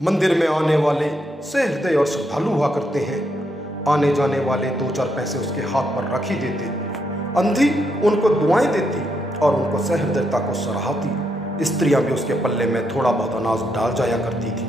मंदिर में आने वाले से हृदय और श्रद्धालु हुआ करते हैं। आने जाने वाले 2-4 पैसे उसके हाथ पर रख ही देते। अंधी उनको दुआएं देती और उनको सहृदयता को सराहती। स्त्रियां भी उसके पल्ले में थोड़ा बहुत अनाज डाल जाया करती थी।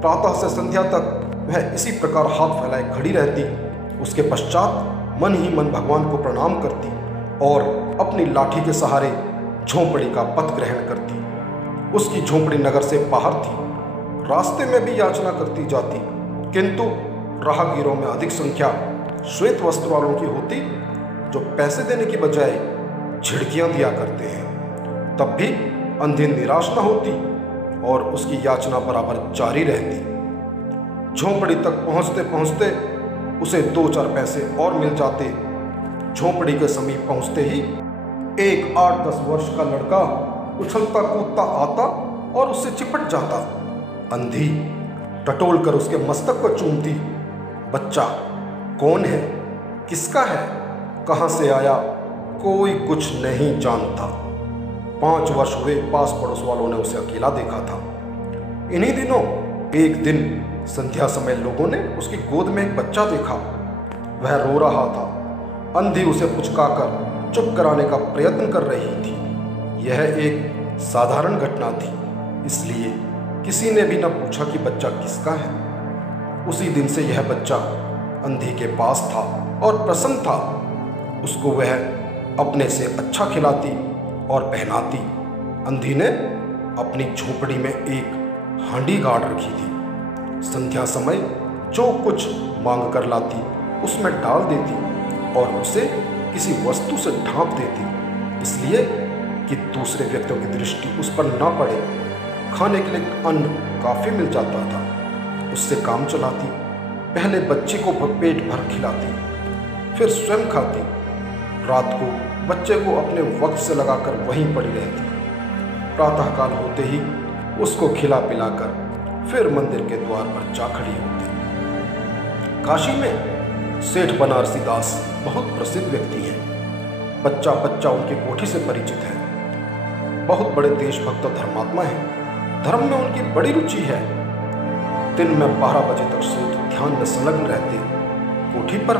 प्रातः से संध्या तक वह इसी प्रकार हाथ फैलाए खड़ी रहती। उसके पश्चात मन ही मन भगवान को प्रणाम करती और अपनी लाठी के सहारे झोंपड़ी का पथ ग्रहण करती। उसकी झोंपड़ी नगर से बाहर थी। रास्ते में भी याचना करती जाती, किंतु राहगीरों में अधिक संख्या श्वेत वस्त्र वालों की होती, जो पैसे देने की बजाय झिड़कियां दिया करते हैं। तब भी अंधी निराश न होती और उसकी याचना बराबर जारी रहती। झोंपड़ी तक पहुंचते पहुंचते उसे 2-4 पैसे और मिल जाते। झोंपड़ी के समीप पहुंचते ही एक 8-10 वर्ष का लड़का उछलता कूदता आता और उससे चिपट जाता। अंधी टटोल कर उसके मस्तक को चूमती। बच्चा कौन है, किसका है, कहाँ से आया, कोई कुछ नहीं जानता। 5 वर्ष हुए पास पड़ोस वालों ने उसे अकेला देखा था। इन्हीं दिनों एक दिन संध्या समय लोगों ने उसकी गोद में एक बच्चा देखा। वह रो रहा था। अंधी उसे पुचकाकर चुप कराने का प्रयत्न कर रही थी। यह एक साधारण घटना थी, इसलिए किसी ने भी न पूछा कि बच्चा किसका है। उसी दिन से यह बच्चा अंधी के पास था और प्रसन्न था। उसको वह अपने से अच्छा खिलाती और पहनाती। अंधी ने अपनी झोपड़ी में एक हांडी गाड़ रखी थी। संध्या समय जो कुछ मांग कर लाती उसमें डाल देती और उसे किसी वस्तु से ढांप देती, इसलिए कि दूसरे व्यक्तियों की दृष्टि उस पर न पड़े। खाने के लिए अन्न काफ़ी मिल जाता था, उससे काम चलाती। पहले बच्चे को पेट भर खिलाती, फिर स्वयं खाती। रात को बच्चे को अपने वक्त से लगाकर वहीं पड़ी रहती। प्रातःकाल होते ही उसको खिला पिलाकर फिर मंदिर के द्वार पर जा खड़ी होती। काशी में सेठ बनारसी दास बहुत प्रसिद्ध व्यक्ति हैं। बच्चा बच्चा उनकी कोठी से परिचित है। बहुत बड़े देशभक्त और धर्मात्मा हैं। धर्म में उनकी बड़ी रुचि है। दिन में 12 बजे तक सेठ ध्यान में संलग्न रहते। कोठी पर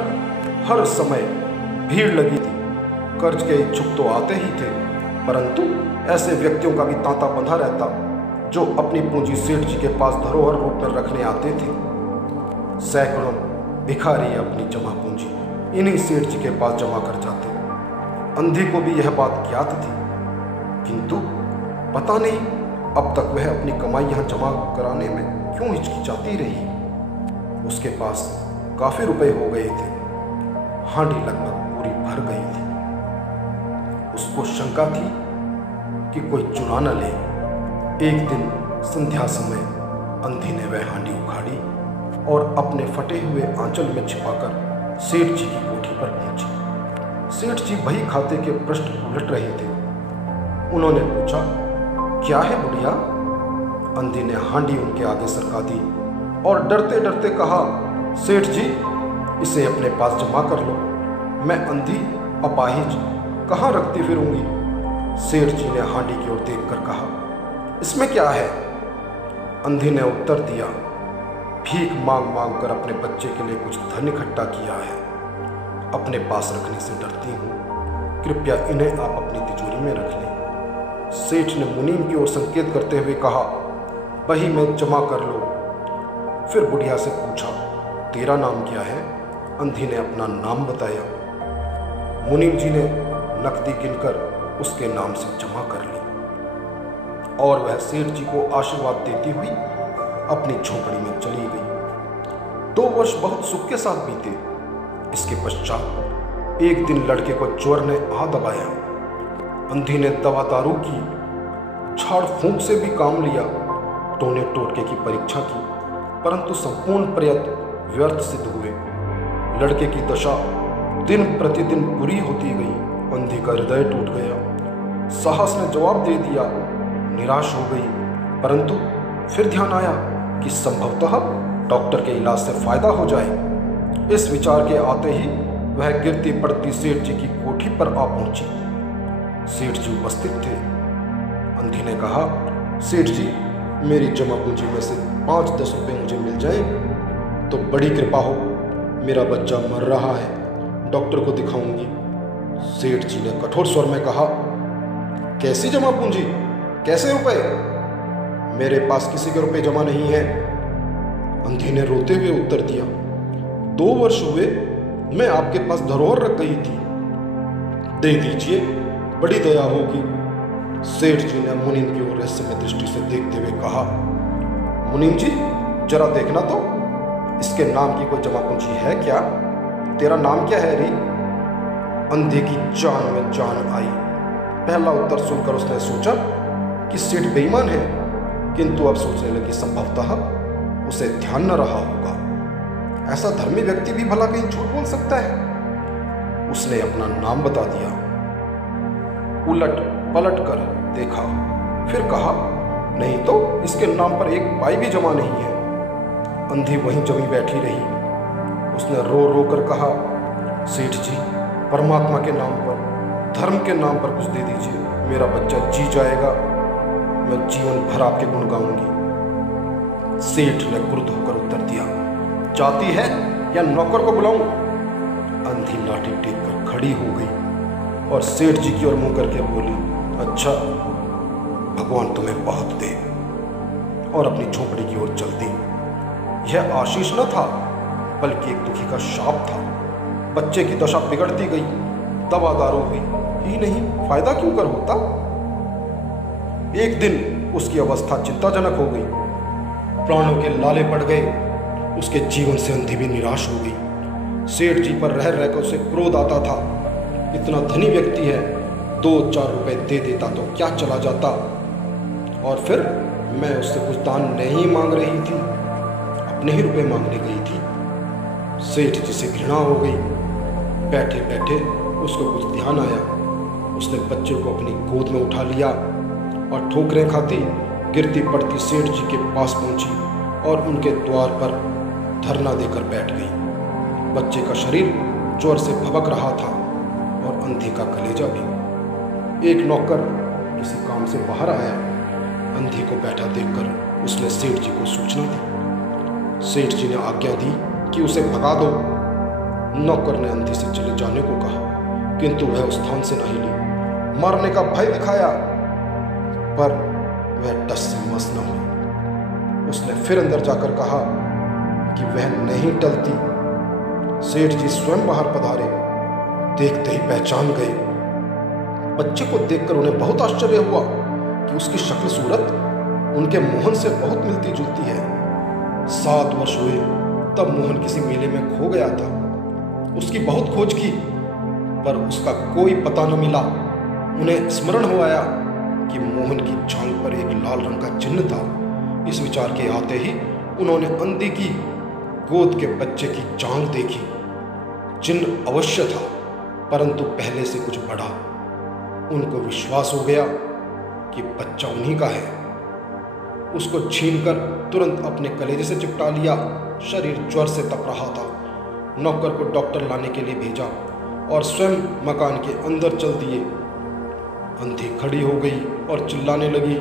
हर समय भीड़ लगी थी। कर्ज के इच्छुक तो आते ही थे, परंतु ऐसे व्यक्तियों का भी तांता बंधा रहता जो अपनी पूंजी सेठ जी के पास धरोहर रूप में रखने आते थे। सैकड़ों भिखारी अपनी जमा पूंजी इन्हीं सेठ जी के पास जमा कर जाते। अंधी को भी यह बात ज्ञात थी, किंतु पता नहीं अब तक वह अपनी कमाई यहाँ जमा कराने में क्यों हिचकिचाती रही। उसके पास काफ़ी रुपए हो गए थे। हांडी लगभग पूरी भर गई थी। उसको शंका थी कि कोई चुरा न ले। एक दिन संध्या समय अंधी ने वह हांडी उखाड़ी और अपने फटे हुए आंचल में छिपाकर सेठ जी की कोठी पर पहुंची। सेठ जी बही खाते के पृष्ठ उलट रहे थे। उन्होंने पूछा, क्या है बुढ़िया? अंधी ने हांडी उनके आगे सरका दी और डरते डरते कहा, सेठ जी इसे अपने पास जमा कर लो। मैं अंधी अपाहिज कहाँ रखती फिरूंगी। सेठ जी ने हांडी की ओर देखकर कहा, इसमें क्या है? अंधी ने उत्तर दिया, भीख मांग मांग कर अपने बच्चे के लिए कुछ धन इकट्ठा किया है। अपने पास रखने से डरती हूँ, कृपया इन्हें आप अपनी तिजोरी में रख लें। सेठ ने मुनीम की ओर संकेत करते हुए कहा, बही में जमा कर लो। फिर बुढ़िया से पूछा, तेरा नाम क्या है? अंधी ने अपना नाम बताया। मुनीम जी ने नकदी गिनकर उसके नाम से जमा कर ली और वह सेठ जी को आशीर्वाद देती हुई अपनी झोपड़ी में चली गई। 2 वर्ष बहुत सुख के साथ बीते। इसके पश्चात एक दिन लड़के को ज्वर ने आ दबाया। अंधी ने दवा दारू की, झाड़ फूंक से भी काम लिया, टोने टोटके की परीक्षा की, परंतु संपूर्ण प्रयत्न व्यर्थ सिद्ध हुए। लड़के की दशा दिन प्रतिदिन बुरी होती गई। अंधी का हृदय टूट गया। साहस ने जवाब दे दिया, निराश हो गई, परंतु फिर ध्यान आया कि संभवतः डॉक्टर के इलाज से फायदा हो जाए। इस विचार के आते ही वह गिरती पड़ती सेठ जी की कोठी पर आ पहुंची। सेठ जी उपस्थित थे। अंधी ने कहा, सेठ जी मेरी जमा पूंजी में से 5-10 रुपये मुझे मिल जाएं तो बड़ी कृपा हो। मेरा बच्चा मर रहा है, डॉक्टर को दिखाऊंगी। सेठ जी ने कठोर स्वर में कहा, कैसी जमा पूंजी, कैसे रुपए? मेरे पास किसी के रुपए जमा नहीं है। अंधी ने रोते हुए उत्तर दिया, 2 वर्ष हुए मैं आपके पास धरोहर रख गई थी, दे दीजिए, बड़ी दया होगी। सेठ जी ने मुनीम की ओर रहस्यमय दृष्टि से देखते हुए कहा, मुनीम जी जरा देखना तो, इसके नाम की कोई जमा पूंजी है क्या? तेरा नाम क्या है री? अंधे की जान में जान आई। पहला उत्तर सुनकर उसने सोचा कि सेठ बेईमान है, किंतु अब सोचने लगी संभवतः उसे ध्यान न रहा होगा। ऐसा धर्मी व्यक्ति भी भला कहीं झूठ बोल सकता है। उसने अपना नाम बता दिया। उलट पलट कर देखा, फिर कहा, नहीं तो इसके नाम पर 1 पाई भी जमा नहीं है। अंधी वहीं जमी बैठी रही। उसने रो रो कर कहा, सेठ जी परमात्मा के नाम पर, धर्म के नाम पर कुछ दे दीजिए, मेरा बच्चा जी जाएगा, मैं जीवन भर आपके गुण गाऊंगी। सेठ ने क्रुद्ध होकर उत्तर दिया, जाती है या नौकर को बुलाऊं? अंधी लाठी टेक कर खड़ी हो गई और सेठ जी की ओर मुंह करके बोली, अच्छा भगवान तुम्हें बहुत दे, और अपनी झोपड़ी की ओर चल दी। यह आशीष न था, बल्कि एक दुखी का शाप था। बच्चे की दशा बिगड़ती गई, दवा दारू हुई ही नहीं, फायदा क्यों कर होता। एक दिन उसकी अवस्था चिंताजनक हो गई, प्राणों के लाले पड़ गए। उसके जीवन से अंधी भी निराश हो गई। सेठ जी पर रह रहकर उसे क्रोध आता था। इतना धनी व्यक्ति है, 2-4 रुपए दे देता तो क्या चला जाता। और फिर मैं उससे कुछ दान नहीं मांग रही थी, अपने ही रुपए मांगने गई थी। सेठ जी से घृणा हो गई। बैठे बैठे उसको कुछ ध्यान आया। उसने बच्चे को अपनी गोद में उठा लिया और ठोकरें खाती गिरती पड़ती सेठ जी के पास पहुंची और उनके द्वार पर धरना देकर बैठ गई। बच्चे का शरीर जोर से भभक रहा था और अंधी का कलेजा भी। एक नौकर किसी काम से बाहर आया। अंधी को बैठा देखकर उसने सेठ जी को सूचना दी। सेठ जी ने आज्ञा दी कि उसे भगा दो। नौकर ने अंधी से चले जाने को कहा, किंतु वह उस स्थान से नहीं ली। मारने का भय दिखाया, पर वह टस से मस न हुई। उसने फिर अंदर जाकर कहा कि वह नहीं टलती। सेठ जी स्वयं बाहर पधारे, देखते ही पहचान गए। बच्चे को देखकर उन्हें बहुत आश्चर्य हुआ कि उसकी शक्ल सूरत उनके मोहन से बहुत मिलती जुलती है। 7 वर्ष हुए तब मोहन किसी मेले में खो गया था। उसकी बहुत खोज की, पर उसका कोई पता न मिला। उन्हें स्मरण हो आया कि मोहन की जांघ पर एक लाल रंग का चिन्ह था। इस विचार के आते ही उन्होंने अंधी की गोद के बच्चे की जांघ देखी। चिन्ह अवश्य था, परंतु पहले से कुछ बड़ा। उनको विश्वास हो गया कि बच्चा उन्हीं का है। उसको छीनकर तुरंत अपने कलेजे से चिपटा लिया। शरीर ज्वर से तप रहा था। नौकर को डॉक्टर लाने के लिए भेजा और स्वयं मकान के अंदर चल दिए। अंधी खड़ी हो गई और चिल्लाने लगी,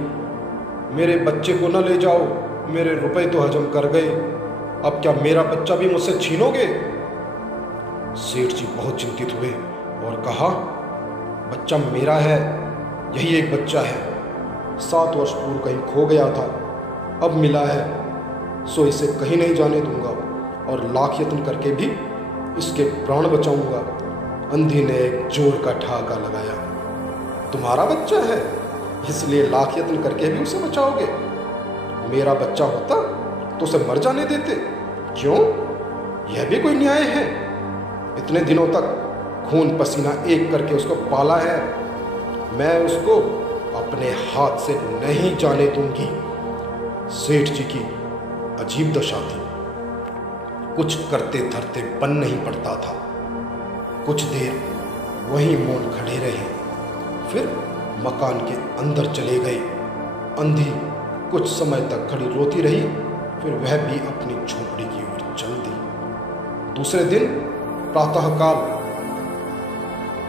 मेरे बच्चे को न ले जाओ, मेरे रुपए तो हजम कर गए, अब क्या मेरा बच्चा भी मुझसे छीनोगे? सेठ जी बहुत चिंतित हुए और कहा, बच्चा मेरा है, यही एक बच्चा है। 7 वर्ष पूर्व कहीं खो गया था, अब मिला है, सो इसे कहीं नहीं जाने दूंगा और लाख यत्न करके भी इसके प्राण बचाऊंगा। अंधी ने एक जोर का ठहाका लगाया। तुम्हारा बच्चा है, इसलिए लाख यत्न करके भी उसे बचाओगे? मेरा बच्चा होता तो उसे मर जाने देते। क्यों? यह भी कोई न्याय है? इतने दिनों तक खून पसीना एक करके उसको पाला है, मैं उसको अपने हाथ से नहीं जाने दूंगी। सेठ जी की अजीब दशा थी। कुछ करते धरते बन नहीं पड़ता था। कुछ देर वहीं मौन खड़े रहे, फिर मकान के अंदर चले गए। अंधी कुछ समय तक खड़ी रोती रही, फिर वह भी अपनी झोपड़ी की ओर चल दी। दूसरे दिन प्रातःकाल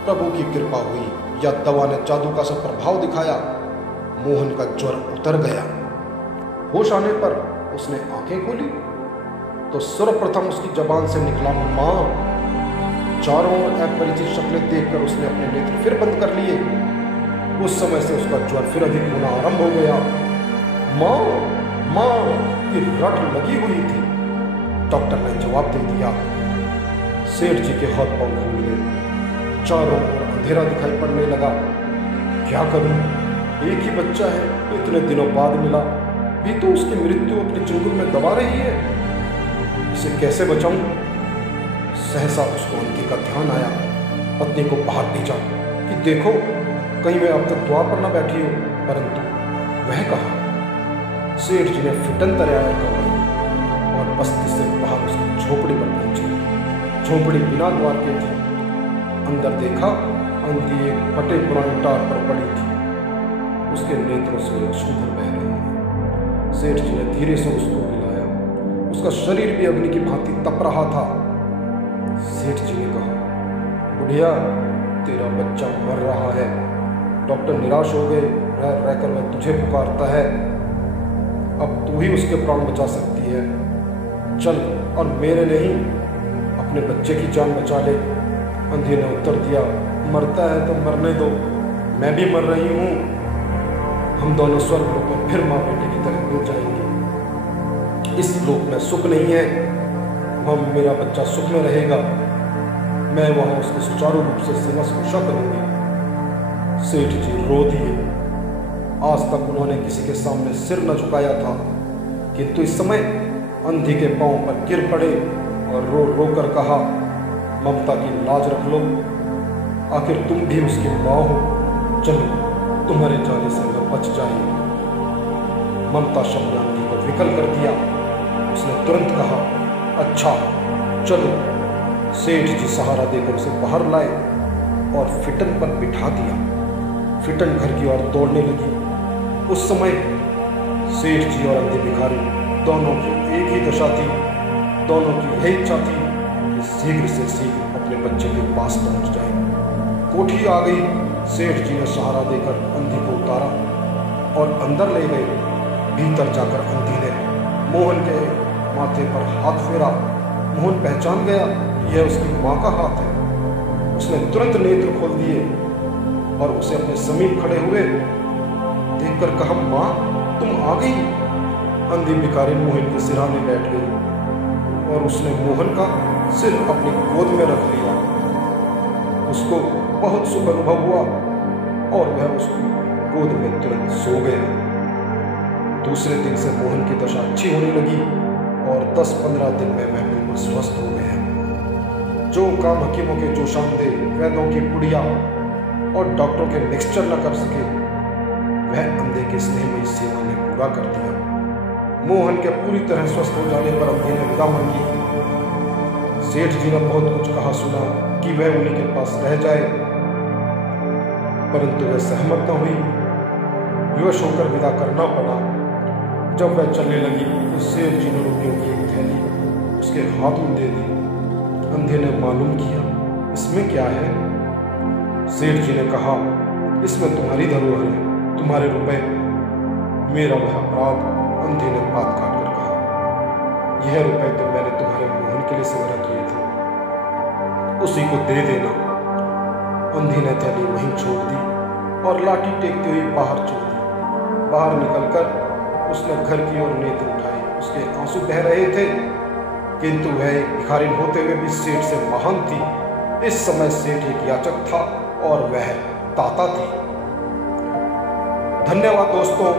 प्रभु की कृपा हुई या दवा ने जादू का सा प्रभाव दिखाया। मोहन का ज्वर उतर गया। होश आने पर उसने आंखें खोली तो सर्वप्रथम उसकी जबान से निकला माँ। चारों ओर अपरिचित शक्लें देखकर उसने अपने नेत्र फिर बंद कर लिए। उस समय से उसका ज्वर फिर अधिक होना आरंभ हो गया। माँ माँ की रट लगी हुई थी। डॉक्टर ने जवाब दे दिया। सेठ जी के हाथ पांव फूल गए। चारों ओर अंधेरा दिखाई पड़ने लगा। क्या करूं? एक ही बच्चा है, इतने दिनों बाद मिला भी तो उसकी मृत्यु अपने चंगुल में दबा रही है। इसे कैसे बचाऊं? सहसा उसको अंधी का ध्यान आया। पत्नी को बाहर भेजा कि देखो कहीं वह अब तक द्वार पर न बैठी हो, परंतु वह कहा। सेठ जी ने फिटन तैयार करवाई और बस्ती से बाहर उसकी झोपड़ी पर पहुंची। झोपड़ी बिना द्वार के थी। अंदर देखा, अंधी एक फटे पुराने टाट पर पड़ी थी। उसके नेत्रों से अश्रुधर बह रहे हैं। सेठ जी ने धीरे से उसको हिलाया। उसका शरीर भी अग्नि की भांति तप रहा था। सेठ जी ने कहा, बुढ़िया तेरा बच्चा मर रहा है। डॉक्टर निराश हो गए। रह रहकर वह तुझे पुकारता है। अब तू ही उसके प्राण बचा सकती है। चल और मेरे नहीं, अपने बच्चे की जान बचा ले। अंधी ने उत्तर दिया, मरता है तो मरने दो, मैं भी मर रही हूँ। हम दोनों स्वर्ग लोक में फिर माँ बेटे की तरह मिल जाएंगे। इस लोक में सुख नहीं है, वहाँ मेरा बच्चा सुख में रहेगा। मैं वहाँ उसकी सुचारू रूप से सेवा सुरक्षा करूंगी। सेठ जी रो दिए। आज तक उन्होंने किसी के सामने सिर न झुकाया था, किंतु इस समय अंधी के पांव पर गिर पड़े और रो रो कर कहा, ममता की लाज रख लो। आखिर तुम भी उसकी माँ हो। चलो तुम्हारे जाने से मैं बच जाएगी। ममता शब्द ने अंधी को विकल कर दिया। उसने तुरंत कहा, अच्छा चलो। सेठ जी सहारा देकर उसे बाहर लाए और फिटन पर बिठा दिया। फिटन घर की ओर दौड़ने लगी। उस समय सेठ जी और अंधे भिखारी दोनों की एक ही दशा थी। दोनों की यही इच्छा थी कि शीघ्र से शीघ्र अपने बच्चे के पास पहुंच जाए। कोठी आ गई। सेठ जी ने सहारा देकर अंधी को उतारा और अंदर ले गए। भीतर जाकर अंधी ने मोहन के माथे पर हाथ फेरा। मोहन पहचान गया, यह उसकी माँ का हाथ है। उसने तुरंत नेत्र खोल दिए और उसे अपने समीप खड़े हुए देखकर कहा, माँ तुम आ गई। अंधी भिखारी मोहन के सिरहाने बैठ गई और उसने मोहन का सिर अपनी गोद में रख लिया। उसको बहुत सुख अनुभव हुआ और वह उसकी गोद में तुरंत सो गया। दूसरे दिन से मोहन की दशा अच्छी होने लगी और 10-15 दिन में वह बिल्कुल स्वस्थ हो गया। जो काम हकीमों के जोशामदे, वैद्यों की पुड़िया और डॉक्टरों के मिक्सचर न कर सके, वह अंधे के स्नेहमयी सेवा ने पूरा कर दिया। मोहन के पूरी तरह स्वस्थ हो जाने पर अंधे ने विदा मांगी। सेठ जी ने बहुत कुछ कहा सुना कि वह उन्हीं के पास रह जाए, परंतु वह सहमत न हुई। विवश होकर विदा करना पड़ा। जब वह चलने लगी तो सेठ जी ने रुपयों की एक थैली उसके हाथ में दे दी। अंधे ने मालूम किया, इसमें क्या है? सेठ जी ने कहा, इसमें तुम्हारी धरोहर है, तुम्हारे रुपए। मेरा वह अपराध, अंधे ने बात काट कर कहा, यह रुपए तो मैंने तुम्हारे मोहन के लिए संग्रह किए थे, उसी को दे देना। अंधी ने थैली वहीं छोड़ दी और लाठी टेकती हुई बाहर चल दी। बाहर निकलकर उसने घर की ओर नेत्र उठाए। उसके आंसू बह रहे थे, किंतु वह एक भिखारिन होते हुए भी सेठ से महान थी। इस समय सेठ एक याचक था और वह दाता थी। धन्यवाद दोस्तों।